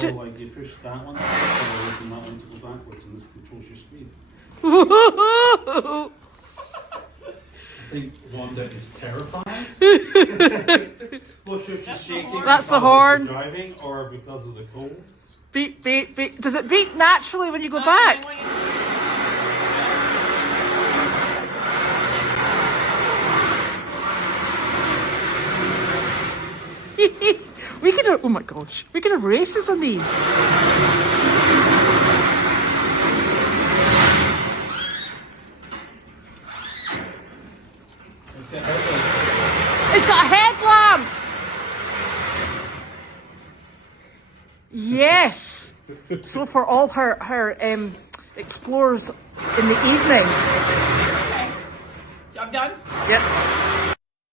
So like you push that one, forwards and that one to go backwards, and this controls your speed. I think Wanda is terrified. Not sure if she's shaking. That's the because horn. of the driving or because of the cold. Beep, beep, beep. Does it beep naturally when you go back? We could have, oh my gosh, we could have races on these. It's got a headlamp! Yes! So for all her explorers in the evening. Okay. I'm done? Yep.